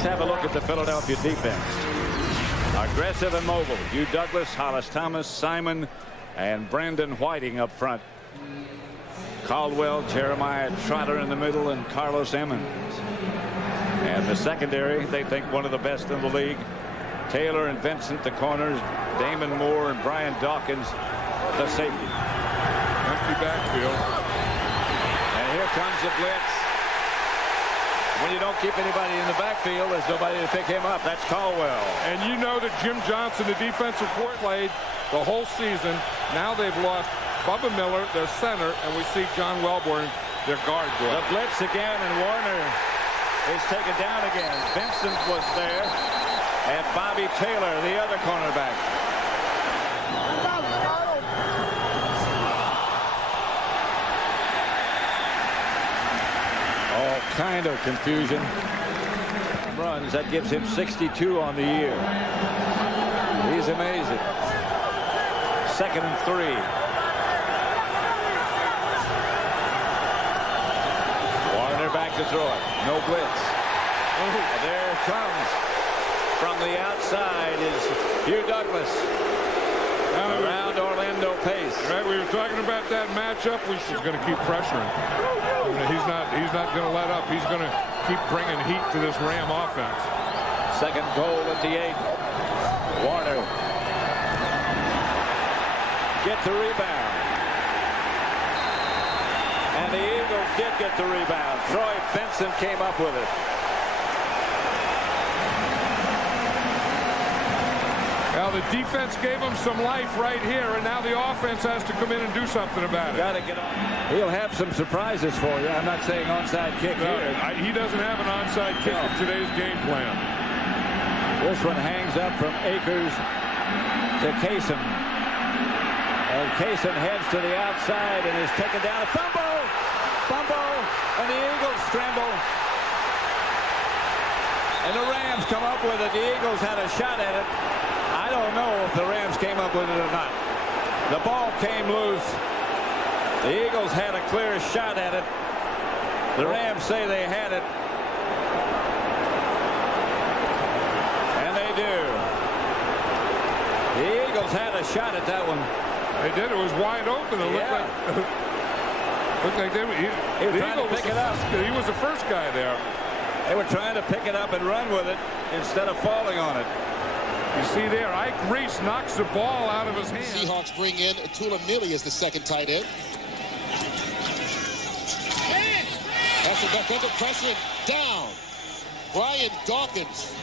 Let's have a look at the Philadelphia defense. Aggressive and mobile. Hugh Douglas, Hollis Thomas, Simon, and Brandon Whiting up front. Caldwell, Jeremiah Trotter in the middle, and Carlos Emmons. And the secondary, they think one of the best in the league. Taylor and Vincent, the corners. Damon Moore and Brian Dawkins, the safety. Empty backfield. And here comes the blitz. When you don't keep anybody in the backfield, there's nobody to pick him up. That's Caldwell. And you know that Jim Johnson, the defensive coordinator, played the whole season. Now they've lost Bubba Miller, their center, and we see John Welborn, their guard. The blitz again, and Warner is taken down again. Vincent was there, and Bobby Taylor, the other cornerback. All kind of confusion. Runs, that gives him 62 on the year. He's amazing. 2nd and 3. Back to throw it. No blitz. There it comes. From the outside is Hugh Douglas. Around Orlando Pace. Right, we were talking about that matchup. He's going to keep pressuring. He's not going to let up. He's going to keep bringing heat to this Ram offense. 2nd goal at the 8. Warner. Get the rebound. And the Eagles did get the rebound. Troy Vincent came up with it. Well, the defense gave him some life right here, and now the offense has to come in and do something about it. Got to get on. He'll have some surprises for you. I'm not saying onside kick here. He doesn't have an onside kick in today's game plan. This one hangs up from Akers to Kaysen. And Kaysen heads to the outside and is taken down. A fumble! Fumble! And the Eagles scramble. And the Rams come up with it. The Eagles had a shot at it. I don't know if the Rams came up with it or not. The ball came loose. The Eagles had a clear shot at it. The Rams say they had it. And they do. The Eagles had a shot at that one. They did. It was wide open. It looked like they were. He was trying to pick it up. He was the first guy there. They were trying to pick it up and run with it instead of falling on it. You see there, Ike Reese knocks the ball out of his hand. Seahawks bring in Tula Millie as the 2nd tight end. Hasselbeck under pressure, down. Brian Dawkins.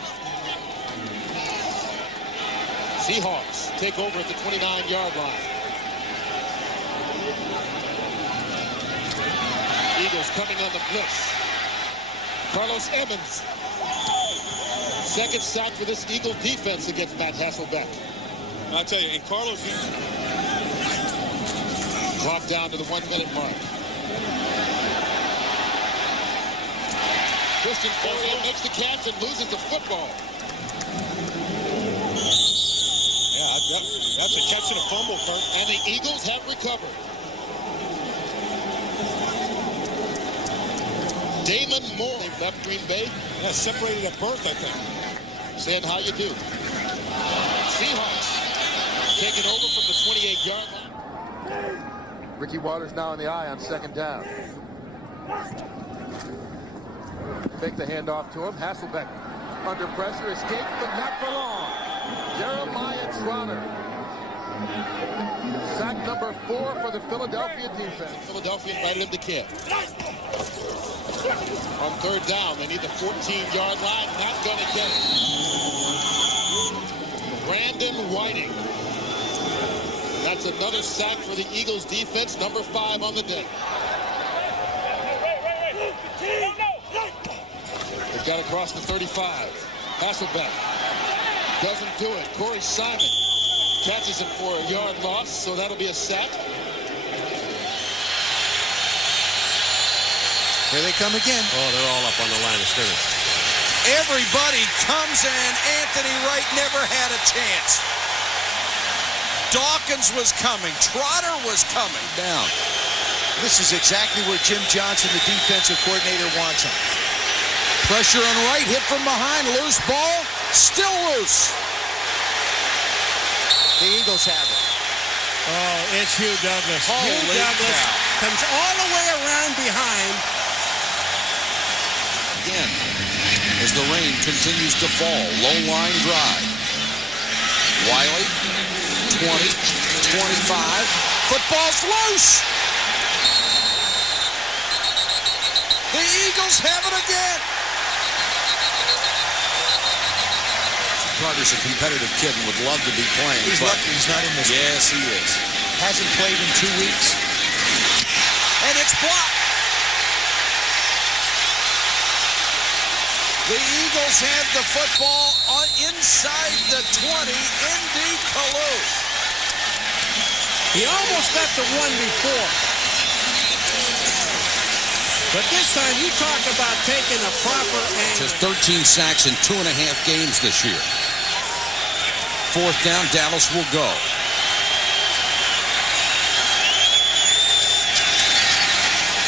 Seahawks take over at the 29-yard line. Eagles coming on the blitz. Carlos Emmons. 2nd sack for this Eagle defense against Matt Hasselbeck. I'll tell you, and Carlos... Clock down to the 1-minute mark. Christian Fauria makes the catch and loses the football. Yeah, that's a catch and a fumble, Kurt. And the Eagles have recovered. Damon Moore, they left Green Bay. Yeah, separated at birth, I think. Saying how you do. Seahawks taking over from the 28-yard line. Ricky Waters now in the eye on 2nd down. Make the handoff to him. Hasselbeck under pressure, escaped, but not for long. Jeremiah Trotter. Sack number 4 for the Philadelphia defense. Philadelphia invited him to kick. On 3rd down, they need the 14-yard line. Not going to get it. Brandon Whiting. That's another sack for the Eagles defense, number 5 on the day. They got across the 35. Hasselbeck doesn't do it. Corey Simon catches him for a yard loss, so that'll be a sack. Here they come again. Oh, they're all up on the line of scrimmage. Everybody comes in. Anthony Wright never had a chance. Dawkins was coming. Trotter was coming down. This is exactly where Jim Johnson, the defensive coordinator, wants him. Pressure on right, hit from behind, loose ball, still loose. The Eagles have it. Oh, it's Hugh Douglas. Holy Hugh Douglas cow. comes all the way around behind. Again, as the rain continues to fall, low line drive. Wiley, 20, 25, football's loose. The Eagles have it again. Carter's a competitive kid and would love to be playing. He's lucky he's not in this. Yes, he is. Hasn't played in 2 weeks. And it's blocked. The Eagles have the football inside the 20. Indy Kalu. He almost got the one before. But this time, you talk about taking a proper angle. Just 13 sacks in 2.5 games this year. Fourth down, Dallas will go.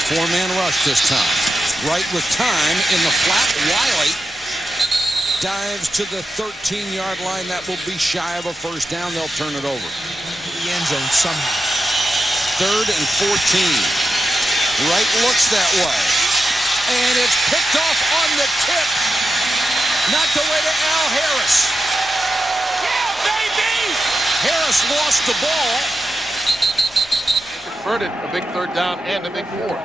Four-man rush this time. Right with time in the flat. Wiley dives to the 13-yard line. That will be shy of a first down. They'll turn it over. The end zone somehow. 3rd and 14. Right looks that way. And it's picked off on the tip. Knocked away to Al Harris. Yeah, baby! Harris lost the ball. Converted a big third down and a big fourth.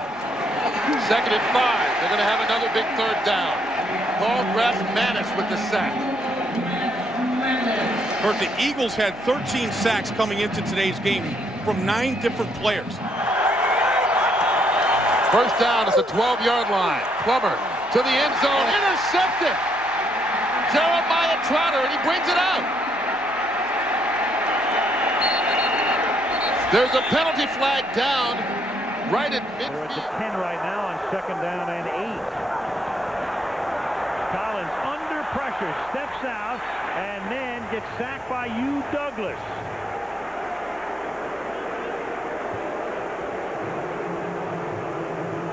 2nd and 5. They're going to have another big third down. Paul Manis with the sack. Bert, the Eagles had 13 sacks coming into today's game from 9 different players. First down is the 12-yard line. Plummer to the end zone. Intercepted. Jeremiah Trotter, and he brings it out. There's a penalty flag down right at midfield. They're at the 10 right now on 2nd down and 8. Collins under pressure, steps out, and then gets sacked by Hugh Douglas.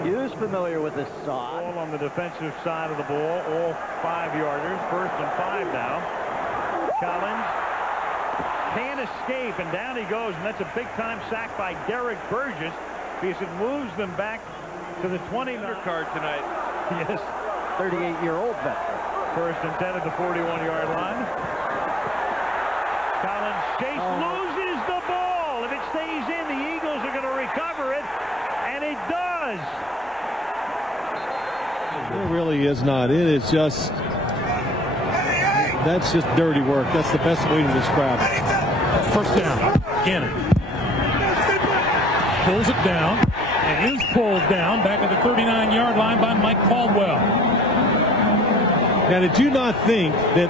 Hugh's familiar with this side. All on the defensive side of the ball, all 5-yarders. 1st and 5 now. Collins can't escape, and down he goes, and that's a big-time sack by Derek Burgess because it moves them back to the 20 card tonight. Yes, 38-year-old veteran. 1st and 10 at the 41-yard line. Collins loses the ball. If it stays in, the Eagles are going to recover it, and it does. It really is not. It is just, that's just dirty work. That's the best way to describe it. First down. Gannon pulls it down and is pulled down back at the 39-yard line by Mike Caldwell. Now, did you not think that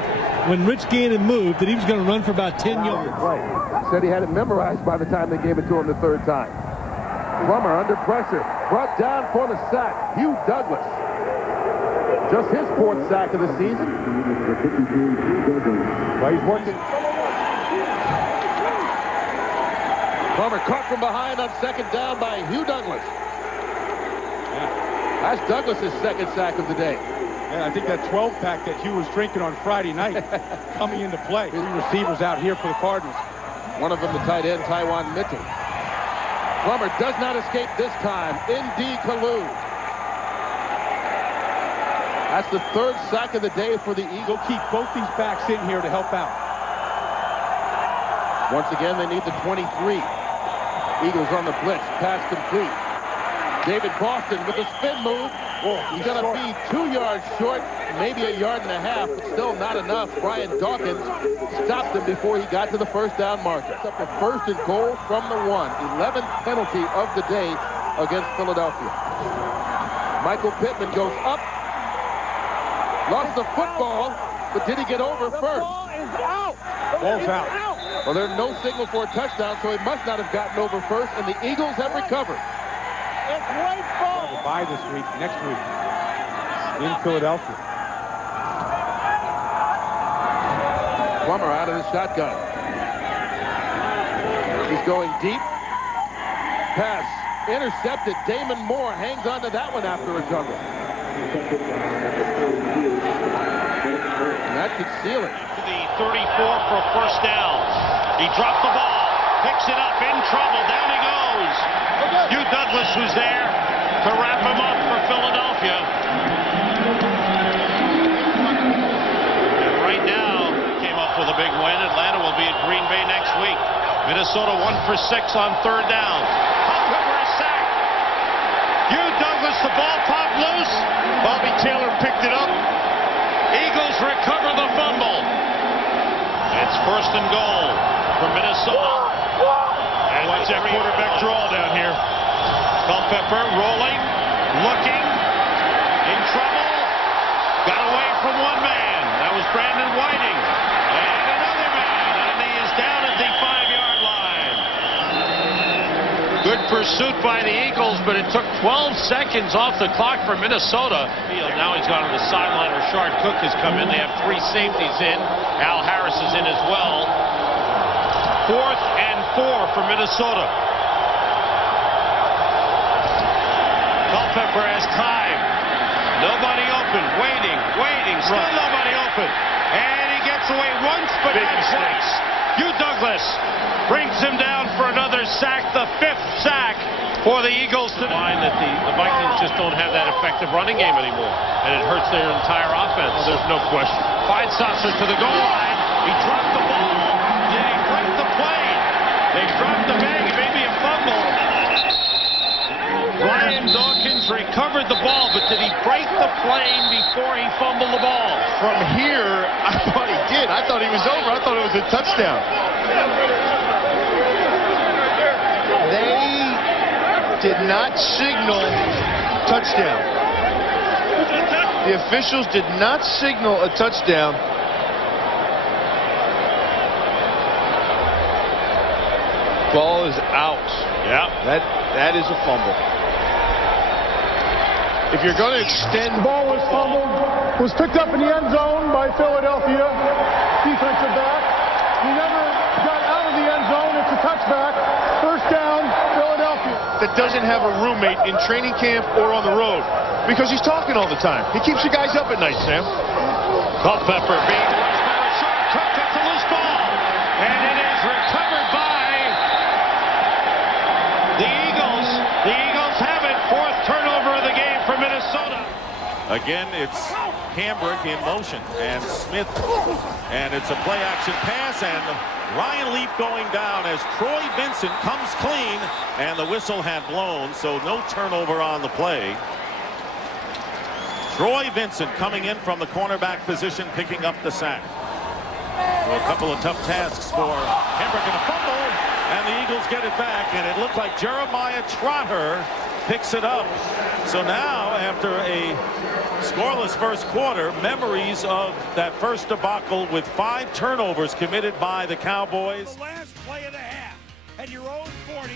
when Rich Gannon moved that he was going to run for about 10 yards? Right. Said he had it memorized by the time they gave it to him the 3rd time. Plummer under pressure. Brought down for the sack. Hugh Douglas. Just his 4th sack of the season. Well, he's working. Plummer caught from behind on 2nd down by Hugh Douglas. That's Douglas's 2nd sack of the day. Yeah, I think that 12-pack that Hugh was drinking on Friday night coming into play. 3 receivers out here for the Cardinals. One of them, the tight end, Tywan Mitchell. Plummer does not escape this time. Indy Kalu. That's the 3rd sack of the day for the Eagles. Keep both these backs in here to help out. Once again, they need the 23. Eagles on the blitz. Pass complete. David Boston with a spin move. He's going to be 2 yards short, maybe a yard and a half, but still not enough. Brian Dawkins stopped him before he got to the first down marker. Up a 1st and goal from the 1. 11th penalty of the day against Philadelphia. Michael Pittman goes up. Lost the football, but did he get over first? Ball's out. Well, there's no signal for a touchdown, so he must not have gotten over first, and the Eagles have recovered. It's right ball. We'll bye this week, next week, in Philadelphia. Plummer out of the shotgun. He's going deep. Pass intercepted. Damon Moore hangs on to that one after a juggle. And that could seal it. To the 34 for a first down. He dropped the ball, picks it up, in trouble, down he goes. Hugh Douglas was there to wrap him up for Philadelphia. And right now, came up with a big win. Atlanta will be at Green Bay next week. Minnesota 1 for 6 on third down. Culpepper is sacked. Hugh Douglas, the ball popped loose. Bobby Taylor picked it up. Eagles recover the fumble. It's first and goal for Minnesota. And watch that quarterback draw down here. Culpepper rolling, looking, in trouble. Got away from one man. That was Brandon Whiting. And another man. And he is down at the 5-yard line. Good pursuit by the Eagles, but it took 12 seconds off the clock for Minnesota. Now he's gone to the sideline. Rashard Cook has come in. They have 3 safeties in. Al Harris is in as well. 4th and 4 for Minnesota. Culpepper has time. Nobody open. Waiting. Still nobody open. And he gets away once, but not twice. Hugh Douglas brings him down for another sack, the 5th sack for the Eagles. Line that the Vikings just don't have that effective running game anymore, and it hurts their entire offense. There's no question. Feinsasser to the goal line. He dropped the ball. Did he break the play? They dropped the bag. Maybe a fumble. Ryan Dawkins recovered the ball, but did he break the plane before he fumbled the ball? From here, I thought he did. I thought he was over. I thought it was a touchdown. They did not signal touchdown. The officials did not signal a touchdown. Ball is out. Yeah. That is a fumble. If you're going to extend... The ball was fumbled, was picked up in the end zone by Philadelphia, defensive back. He never got out of the end zone. It's a touchback. First down, Philadelphia. That doesn't have a roommate in training camp or on the road because he's talking all the time. He keeps you guys up at night, Sam. Culpepper being rushed by Rashard Cook. That's a loose ball. And it is recovered by the Eagles. The Eagles have it. 4th turnover of the game for Minnesota. Again, it's Hambrick in motion, and Smith, and it's a play-action pass, and Ryan Leaf going down as Troy Vincent comes clean, and the whistle had blown, so no turnover on the play. Troy Vincent coming in from the cornerback position, picking up the sack. So a couple of tough tasks for Hambrick and a fumble, and the Eagles get it back, and it looked like Jeremiah Trotter picks it up. So now, after a scoreless first quarter, memories of that first debacle with 5 turnovers committed by the Cowboys. The last play of the half, at your own 40,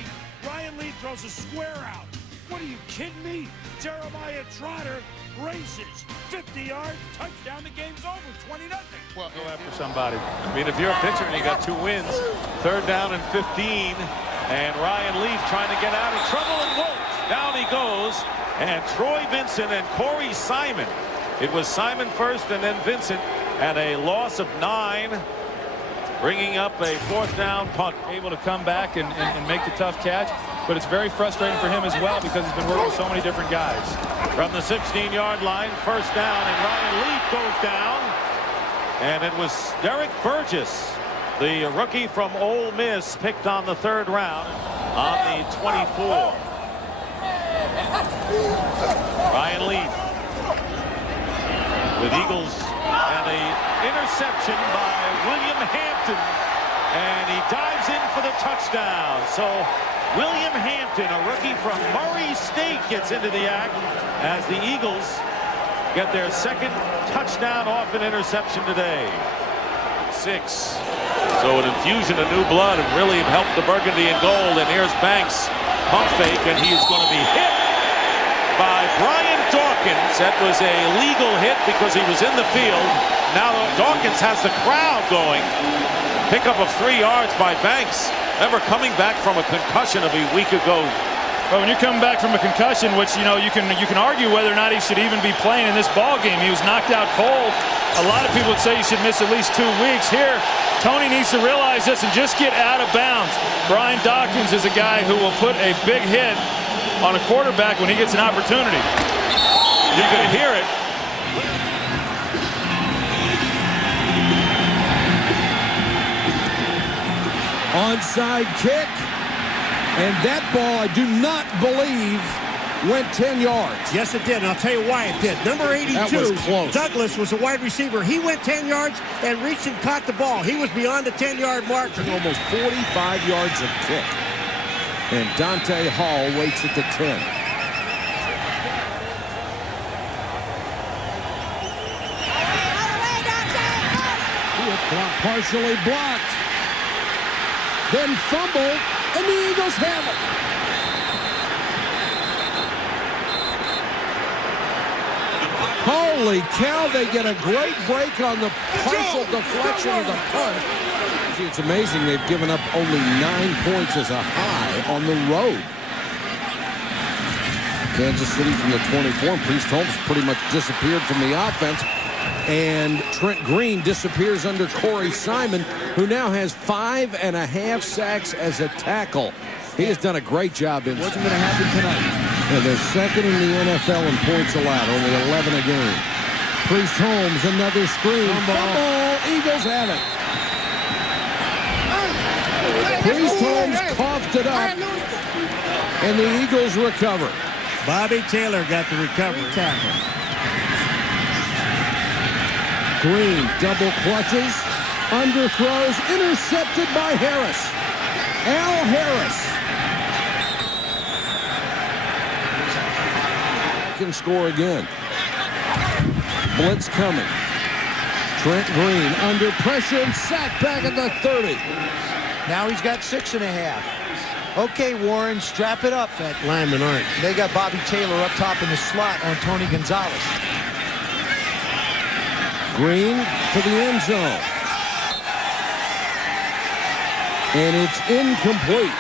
Ryan Leaf throws a square out. What are you kidding me? Jeremiah Trotter races 50 yards, touchdown, the game's over, 20-0. Well, go after somebody. I mean, if you're a pitcher and you got 2 wins, 3rd down and 15, and Ryan Leaf trying to get out of trouble and won't. Down he goes, and Troy Vincent and Corey Simon. It was Simon first and then Vincent, and a loss of 9, bringing up a 4th down punt. able to come back and make the tough catch, but it's very frustrating for him as well because he's been working with so many different guys. From the 16-yard line, first down, and Ryan Leaf goes down, and it was Derek Burgess, the rookie from Ole Miss, picked on the 3rd round on the 24. Ryan Leaf with Eagles and a interception by William Hampton, and he dives in for the touchdown. So William Hampton, a rookie from Murray State, gets into the act as the Eagles get their 2nd touchdown off an interception today. 6. So an infusion of new blood and really helped the Burgundy and gold. And here's Banks, pump fake, and he is going to be hit by Brian Dawkins. That was a legal hit because he was in the field. Now Dawkins has the crowd going. Pickup of 3 yards by Banks. Remember, coming back from a concussion of a week ago. But when you're coming back from a concussion, which, you know, you can argue whether or not he should even be playing in this ball game. He was knocked out cold. A lot of people would say he should miss at least 2 weeks. Here, Tony needs to realize this and just get out of bounds. Brian Dawkins is a guy who will put a big hit on a quarterback when he gets an opportunity. You can hear it. Onside kick. And that ball, I do not believe, went 10 yards. Yes, it did, and I'll tell you why it did. Number 82, that was close. Douglas, was a wide receiver. He went 10 yards and reached and caught the ball. He was beyond the 10-yard mark. Almost 45 yards of kick. And Dante Hall waits at the 10. Partially blocked. Then fumble, and the Eagles have it. Holy cow, they get a great break on the partial deflection of the punt. It's amazing they've given up only 9 points as a high on the road. Kansas City from the 24. Priest Holmes pretty much disappeared from the offense. And Trent Green disappears under Corey Simon, who now has 5.5 sacks as a tackle. He has done a great job. Wasn't going to happen tonight. And they're second in the NFL in points allowed, only 11 a game. Priest Holmes, another screen. Fumble. Eagles have it. Priest Holmes coughed it up, and the Eagles recover. Bobby Taylor got the recovery tackle. Green double clutches, underthrows, intercepted by Harris. Al Harris can score again. Blitz coming. Trent Green under pressure and sacked back at the 30. Now he's got 6.5. Okay, Warren, strap it up. That linemen aren't. They got Bobby Taylor up top in the slot on Tony Gonzalez. Green to the end zone. And it's incomplete.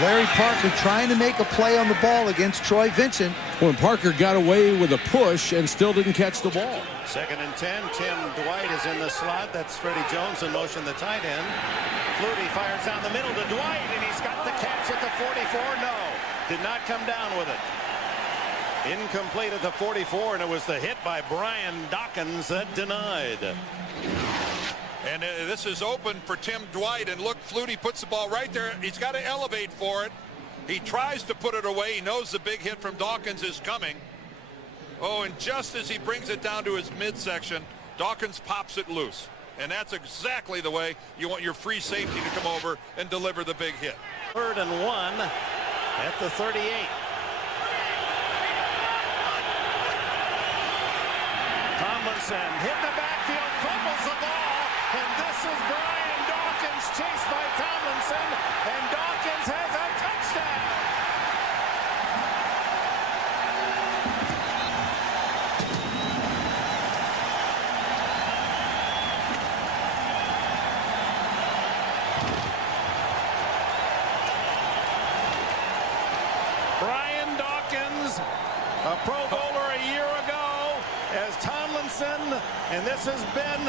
Larry Parker trying to make a play on the ball against Troy Vincent. When Parker got away with a push and still didn't catch the ball. 2nd and 10. Tim Dwight is in the slot. That's Freddie Jones in motion, the tight end. Flutie fires down the middle to Dwight, and he's got the catch at the 44. No, did not come down with it. Incomplete at the 44, and it was the hit by Brian Dawkins that denied. And this is open for Tim Dwight, and look, Flutie puts the ball right there. He's got to elevate for it. He tries to put it away. He knows the big hit from Dawkins is coming. Oh, and just as he brings it down to his midsection, Dawkins pops it loose. And that's exactly the way you want your free safety to come over and deliver the big hit. 3rd and 1 at the 38. Tomlinson hit the backfield, fumbles the ball, and this is Brian Dawkins chased by Tomlinson, and Dawkins has a touchdown. Brian Dawkins, a Pro Bowler a year ago, as Tomlinson, and this has been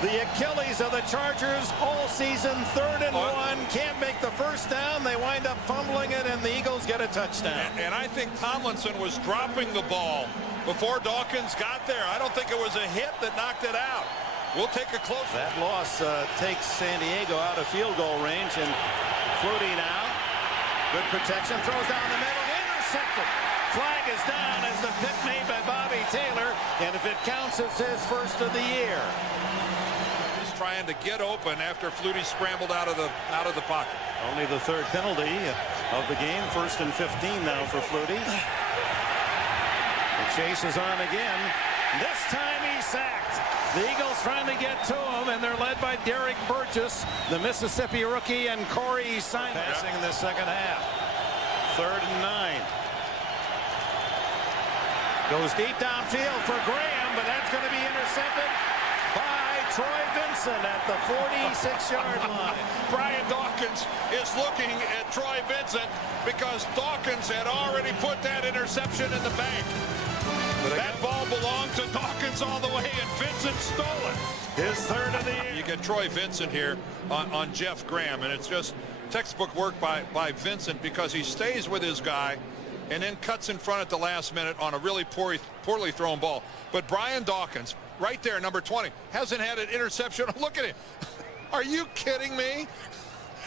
the Achilles of the Chargers all season. 3rd and 1, can't make the first down. They wind up fumbling it, and the Eagles get a touchdown. And I think Tomlinson was dropping the ball before Dawkins got there. I don't think it was a hit that knocked it out. We'll take a close look. That loss takes San Diego out of field goal range, and Flutie now. Good protection, throws down the middle, intercepted. Flag is down as the pick made by Bobby Taylor, and if it counts, it's his first of the year. He's trying to get open after Flutie scrambled out of the pocket. Only the 3rd penalty of the game. 1st and 15 now for Flutie. The chase is on again. This time he's sacked. The Eagles trying to get to him, and they're led by Derek Burgess, the Mississippi rookie, and Corey Simon. Passing in the second half. 3rd and 9. Goes deep downfield for Graham, but that's going to be intercepted. by Troy Vincent at the 46-yard line. Brian Dawkins is looking at Troy Vincent because Dawkins had already put that interception in the bank. That ball belonged to Dawkins all the way, and Vincent stole it. His third of the year. You get Troy Vincent here on Jeff Graham, and it's just textbook work by Vincent because he stays with his guy and then cuts in front at the last minute on a really poorly thrown ball. But Brian Dawkins, right there, number 20, hasn't had an interception. Look at him. Are you kidding me?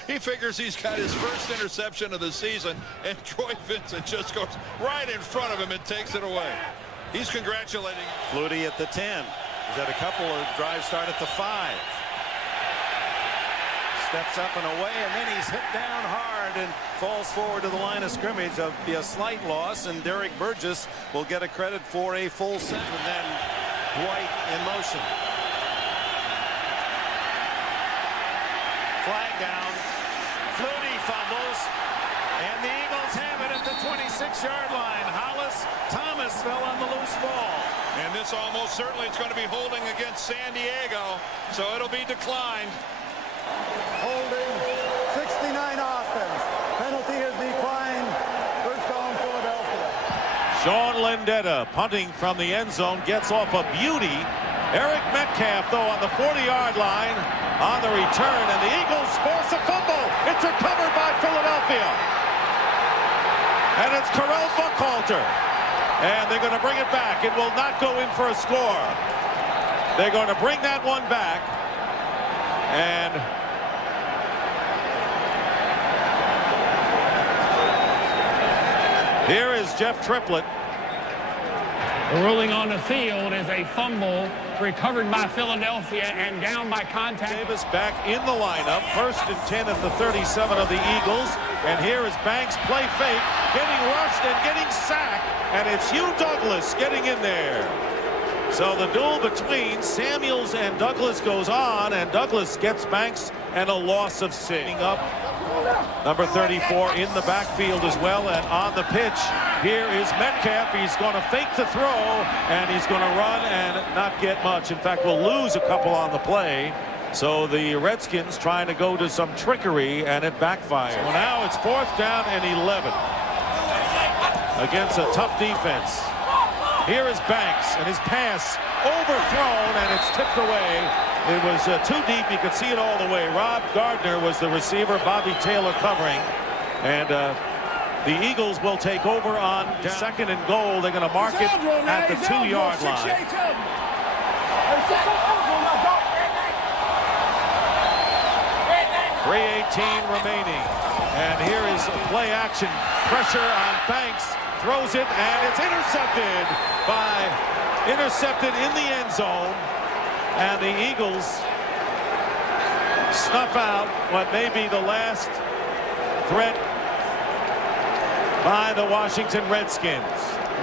He figures he's got his first interception of the season, and Troy Vincent just goes right in front of him and takes it away. He's congratulating. Flutie at the 10. He's had a couple of drives start at the 5. Steps up and away, and then he's hit down hard and falls forward to the line of scrimmage. There'll be a slight loss, and Derek Burgess will get a credit for a full set, and then White in motion. Flag down. Flutie fumbles, and the Eagles have it at the 26-yard line. Hollis Thomas fell on the loose ball. And this almost certainly is going to be holding against San Diego, so it'll be declined. Holding 69 offense. Penalty is declined. First down, Philadelphia. Sean Lendetta punting from the end zone gets off a beauty. Eric Metcalf, though, on the 40-yard line on the return, and the Eagles force a fumble. It's recovered by Philadelphia. And it's Carell Buckhalter. And they're going to bring it back. It will not go in for a score. They're going to bring that one back. And here is Jeff Triplett. The ruling on the field is a fumble recovered by Philadelphia and down by contact. Davis back in the lineup. 1st and 10 at the 37 of the Eagles. And here is Banks, play fake, getting rushed and getting sacked. And it's Hugh Douglas getting in there. So the duel between Samuels and Douglas goes on, and Douglas gets Banks and a loss of 6. Up number 34 in the backfield as well, and on the pitch here is Metcalf. He's going to fake the throw, and he's going to run and not get much. In fact, we'll lose a couple on the play. So the Redskins trying to go to some trickery, and it backfires. Well, now it's 4th down and 11 against a tough defense. Here is Banks, and his pass overthrown, and it's tipped away. It was too deep. You could see it all the way. Rob Gardner was the receiver, Bobby Taylor covering. And the Eagles will take over on 2nd and goal. They're going to mark it at the 2-yard line. 3:18 remaining. And here is play action. Pressure on Banks. Throws it, and it's intercepted in the end zone. And the Eagles snuff out what may be the last threat by the Washington Redskins.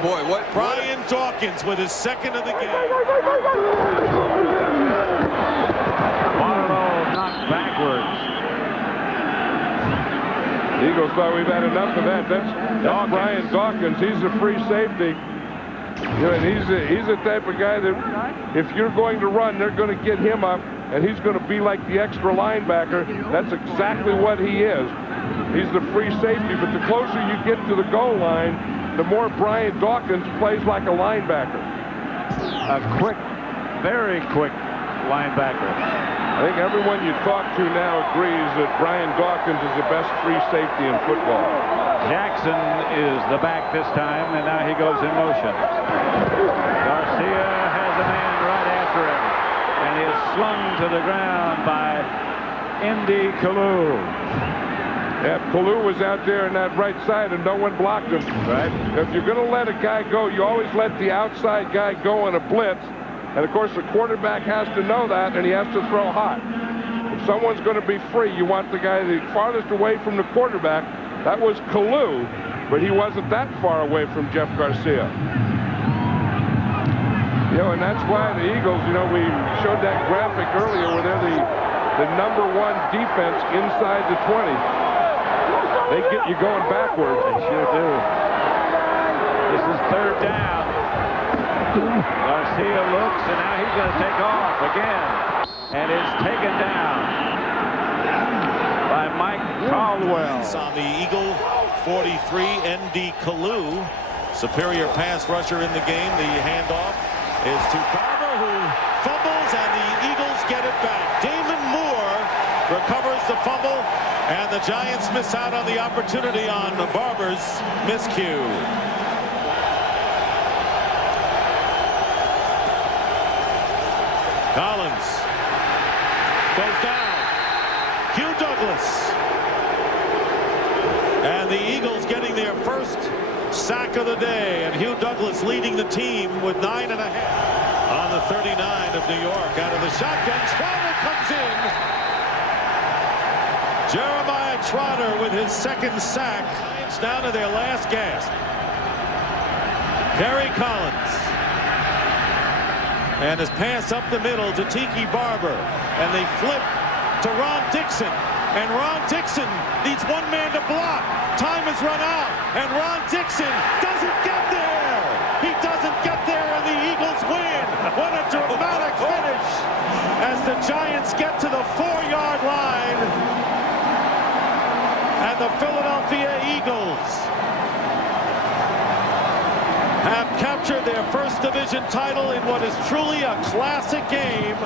Boy, what? Brian Dawkins with his 2nd of the game. Marlowe knocked backwards. The Eagles thought we've had enough of that. That's Brian Dawkins. He's a free safety. You know, and he's the type of guy that if you're going to run, they're going to get him up, and he's going to be like the extra linebacker. That's exactly what he is. He's the free safety, but the closer you get to the goal line, the more Brian Dawkins plays like a linebacker. A quick, very quick linebacker. I think everyone you talk to now agrees that Brian Dawkins is the best free safety in football. Jackson is the back this time, and now he goes in motion. Garcia has a man right after him, and he is slung to the ground by Indy Kalu. Yeah, Kalu was out there on that right side, and no one blocked him. Right. If you're going to let a guy go, you always let the outside guy go on a blitz. And, of course, the quarterback has to know that, and he has to throw hot. If someone's going to be free, you want the guy the farthest away from the quarterback. That was Kalu, but he wasn't that far away from Jeff Garcia. You know, and that's why the Eagles, you know, we showed that graphic earlier where they're the number 1 defense inside the 20. They get you going backwards. They sure do. This is 3rd down. Garcia looks, and now he's going to take off again. And is taken down by Mike Caldwell. It's on the Eagle 43, N.D. Kalu. Superior pass rusher in the game. The handoff is to Barber, who fumbles, and the Eagles get it back. Damon Moore recovers the fumble, and the Giants miss out on the opportunity on Barber's miscue. Collins goes down. Hugh Douglas. And the Eagles getting their first sack of the day. And Hugh Douglas leading the team with 9.5. On the 39 of New York. Out of the shotgun. Trotter comes in. Jeremiah Trotter with his second sack. Giants down to their last gasp. Kerry Collins. And his pass up the middle to Tiki Barber. And they flip to Ron Dixon. And Ron Dixon needs one man to block. Time has run out. And Ron Dixon doesn't get there. He doesn't get there, and the Eagles win. What a dramatic finish as the Giants get to the 4-yard line. And the Philadelphia Eagles have captured their first division title in what is truly a classic game.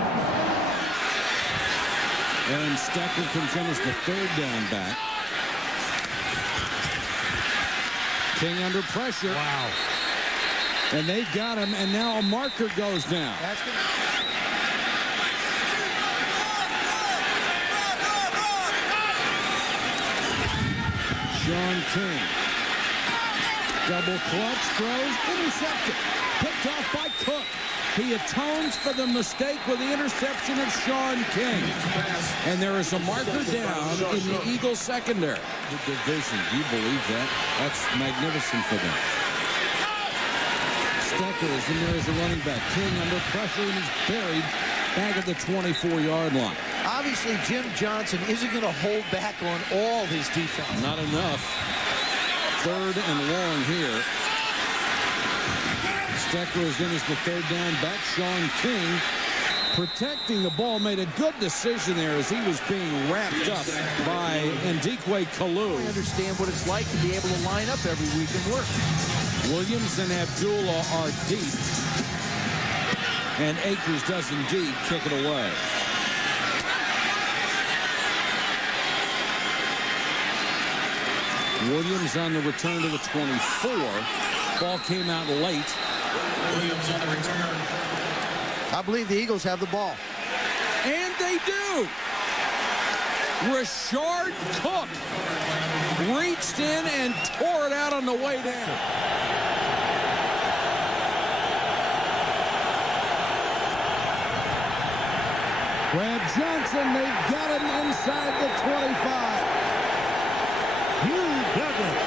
Aaron Stecker comes in as the third down back. King under pressure. Wow. And they've got him, and now a marker goes down. That's good. Sean King. Double clutch, throws, intercepted. Picked off by Cook. He atones for the mistake with the interception of Sean King. And there is a marker down in the Eagles secondary. The division, do you believe that? That's magnificent for them. Stecker is in there as a running back. King under pressure, and he's buried back at the 24-yard line. Obviously, Jim Johnson isn't going to hold back on all his defense. Not enough. Third and long here. Stecker is in as the third down back. Sean King protecting the ball, made a good decision there as he was being wrapped up by Ndikwe Kalu. I understand what it's like to be able to line up every week and work. Williams and Abdullah are deep. And Akers does indeed kick it away. Williams on the return to the 24. Ball came out late. Williams on the return. I believe the Eagles have the ball. And they do. Rashard Cook reached in and tore it out on the way down. Brad Johnson, they've got him inside the 25. Hugh Douglas.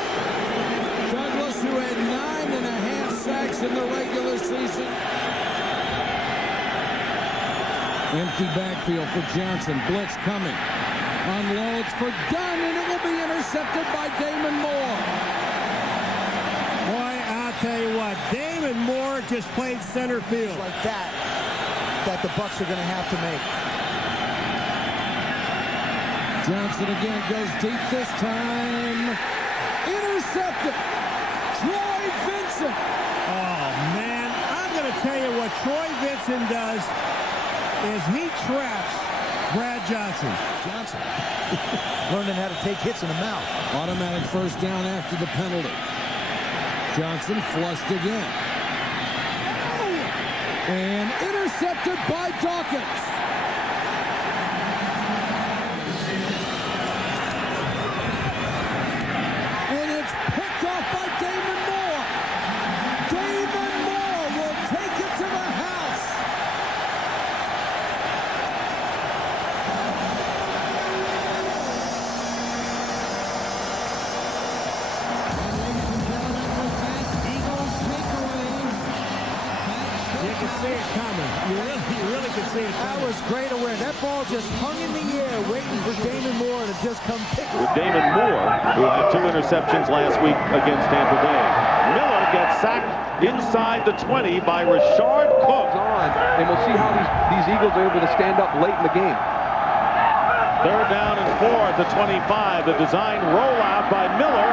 Douglas, who had 9.5 sacks in the regular season. Empty backfield for Johnson. Blitz coming. Unloads for Dunn, and it will be intercepted by Damon Moore. Boy, I'll tell you what, Damon Moore just played center field. Like that the Bucs are going to have to make. Johnson again goes deep this time. Intercepted. Troy Vincent. Oh, man. I'm going to tell you what Troy Vincent does is he traps Brad Johnson. Learning how to take hits in the mouth. Automatic first down after the penalty. Johnson flushed again. And intercepted by Dawkins. And it's picked off by Damon Moore. Damon Moore will take it to the house. could see it coming. You really could see it coming. That was great awareness. That ball just hung in the air, waiting for Damon Moore to just come pick it. With Damon Moore, who had 2 interceptions last week against Tampa Bay. Miller gets sacked inside the 20 by Rashard Cook. And we'll see how these Eagles are able to stand up late in the game. 3rd down and 4 at the 25. The design rollout by Miller.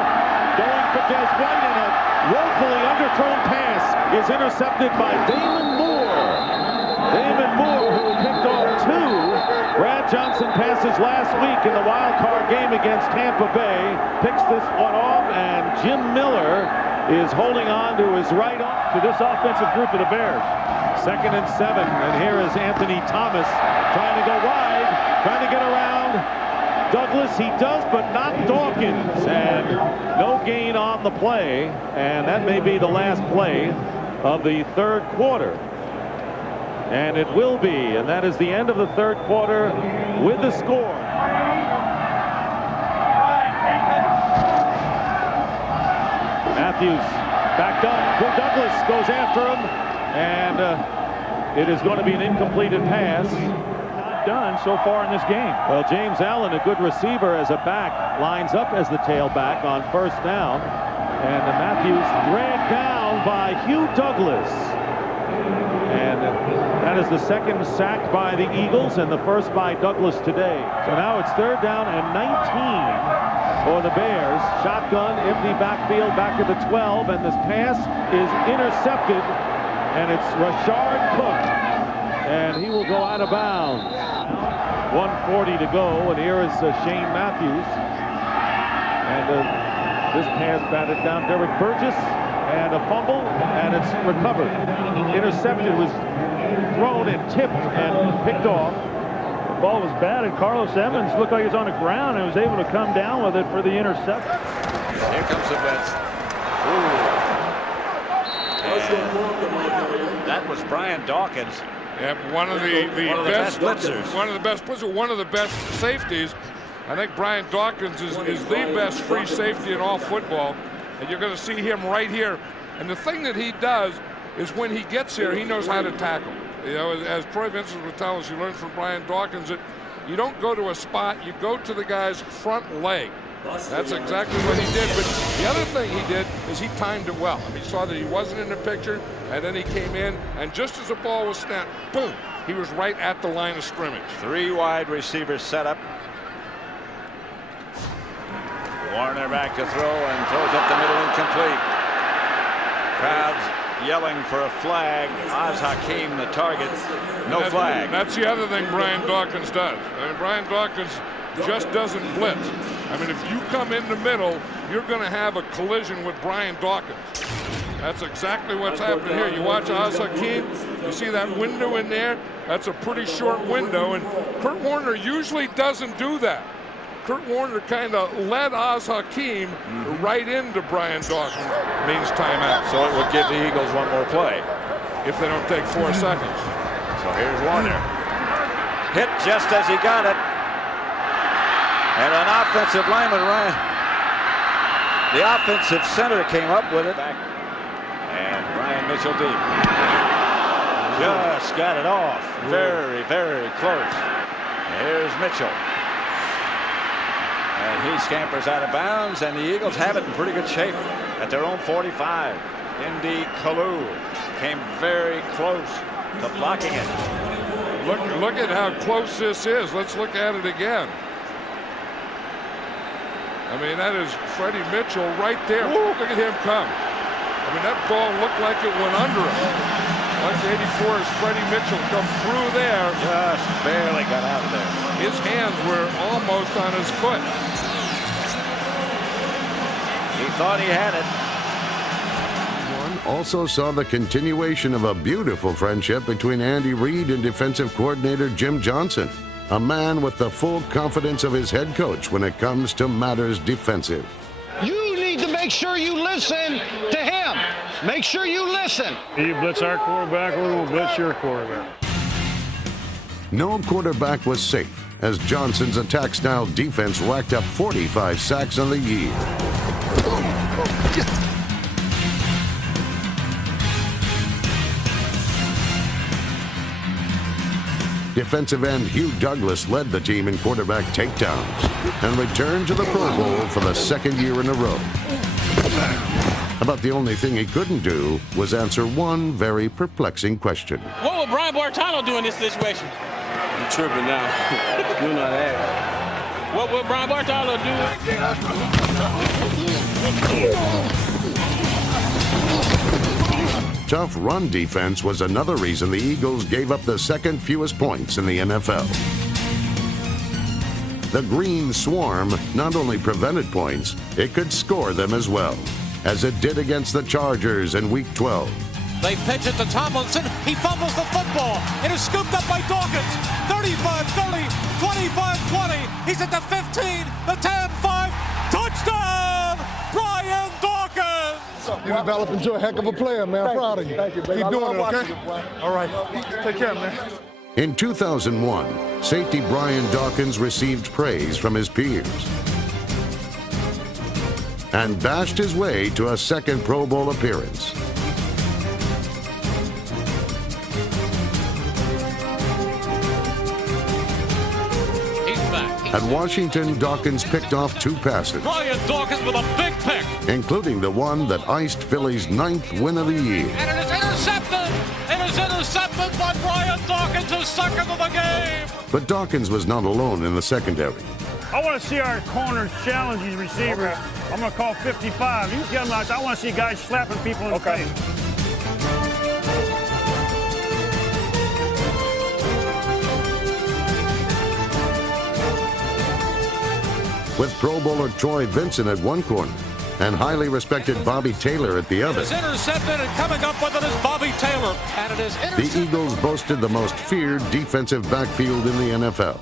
Going for Des White, and a woefully underthrown pass is intercepted by Damon Moore. Damon Moore, who picked off 2 Brad Johnson passes last week in the wild card game against Tampa Bay. Picks this one off, and Jim Miller is holding on to his right arm. To this offensive group of the Bears. 2nd and 7, and here is Anthony Thomas trying to go wide, trying to get around Douglas. He does, but not Dawkins, and no gain on the play, and that may be the last play of the 3rd quarter. And it will be, and that is the end of the 3rd quarter with the score. Matthews backed up. Douglas goes after him, and it is going to be an incompleted pass. Not done so far in this game. Well, James Allen, a good receiver as a back, lines up as the tailback on 1st down. And Matthews dragged down by Hugh Douglas. And that is the 2nd sack by the Eagles and the 1st by Douglas today. So now it's 3rd down and 19 for the Bears. Shotgun, empty backfield, back to the 12, and this pass is intercepted, and it's Rashard Cook, and he will go out of bounds. 1:40 to go, and here is Shane Matthews, and this pass batted down Derek Burgess, and a fumble, and it's recovered. Intercepted, was thrown and tipped and picked off. The ball was batted. Carlos Evans looked like he was on the ground and was able to come down with it for the interception. Here comes the blitz. That was Brian Dawkins. Yeah, one of the best blitzers. One of the best blitzers. One of the best safeties. I think Brian Dawkins is the best free safety in all football. And you're going to see him right here. And the thing that he does is when he gets here, he knows how to tackle. You know, as Troy Vincent would tell us, you learn from Brian Dawkins that you don't go to a spot, you go to the guy's front leg. That's exactly what he did. But the other thing he did is he timed it well. He saw that he wasn't in the picture, and then he came in, and just as the ball was snapped, boom, he was right at the line of scrimmage. 3 wide receivers set up. Warner back to throw and throws up the middle, incomplete. Crowds yelling for a flag. Oz Hakeem, the target. No flag. That's the other thing Brian Dawkins does. I mean, Brian Dawkins just doesn't blitz. I mean, if you come in the middle, you're going to have a collision with Brian Dawkins. That's exactly what's happening here. You watch Oz Hakeem, you see that window in there? That's a pretty short window, and Kurt Warner usually doesn't do that. Kurt Warner kind of led Oz Hakeem right into Brian Dawkins. Means timeout. So it would give the Eagles one more play if they don't take 4 seconds. So here's Warner. Hit just as he got it. And an offensive lineman ran. The offensive center came up with it. And Brian Mitchell deep. Just got it off. Very, very close. Here's Mitchell. And he scampers out of bounds, and the Eagles have it in pretty good shape at their own 45. Indy Kalu came very close to blocking it. Look at how close this is. Let's look at it again. I mean, that is Freddie Mitchell right there. Look at him come. I mean, that ball looked like it went under him. Watch 84 as Freddie Mitchell come through there. Just barely got out of there. His hands were almost on his foot. He thought he had it. Also saw the continuation of a beautiful friendship between Andy Reid and defensive coordinator Jim Johnson, a man with the full confidence of his head coach when it comes to matters defensive. You need to make sure you listen to him. Make sure you listen. You blitz our quarterback, or we'll blitz your quarterback. No quarterback was safe as Johnson's attack-style defense racked up 45 sacks on the year. Defensive end Hugh Douglas led the team in quarterback takedowns and returned to the Pro Bowl for the second year in a row. About the only thing he couldn't do was answer one very perplexing question. What would Brian Bartano do in this situation? You're tripping now. You're not that. What would Brian Bartano do? Tough run defense was another reason the Eagles gave up the second fewest points in the NFL. The Green Swarm not only prevented points, it could score them as well, as it did against the Chargers in Week 12. They pitch it to Tomlinson. He fumbles the football. It is scooped up by Dawkins. 35-30, 25-20. He's at the 15, the 10-5. Touchdown, Brian Dawkins. You're developing into a heck of a player, man. I'm proud of you. Thank you, baby. Keep doing it, okay? All right. Take care, man. In 2001, safety Brian Dawkins received praise from his peers and bashed his way to a second Pro Bowl appearance. At Washington, Dawkins picked off 2 passes, Brian Dawkins with a big pick. including the one that iced Philly's 9th win of the year. And it is intercepted. It is intercepted by Brian Dawkins, who's second of the game. But Dawkins was not alone in the secondary. I want to see our corners challenge these receivers. I'm going to call 55. You get them out. I want to see guys slapping people in the face. With Pro Bowler Troy Vincent at one corner and highly respected Bobby Taylor at the other, It is intercepted, and coming up with it is Bobby Taylor. And it is intercepted. the Eagles boasted the most feared defensive backfield in the NFL.